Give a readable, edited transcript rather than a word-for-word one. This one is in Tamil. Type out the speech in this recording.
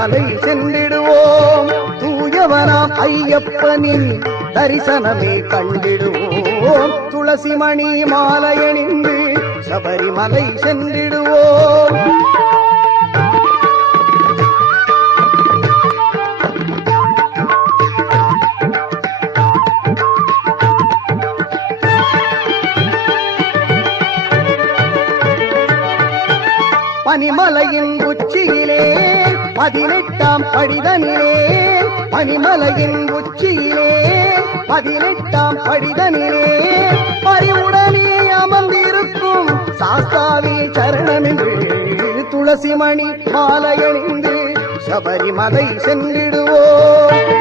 சபரிமலை சென்றிடுவோம். தூயவனாம் ஐயப்பனின் தரிசனமே கண்டிடுவோம். துளசிமணி மாலையணிந்து சபரிமலை சென்றிடுவோம். பனிமலையின் உச்சியிலே 18ஆம் படிதனிலே, பனிமலையின் உச்சியிலே 18ஆம் படிதனிலே பரிவுடனே அமர்ந்திருக்கும் சாஸ்தாவி சரணமென்று துளசிமணி மாலையணிந்து சபரிமலை சென்றிடுவோம்.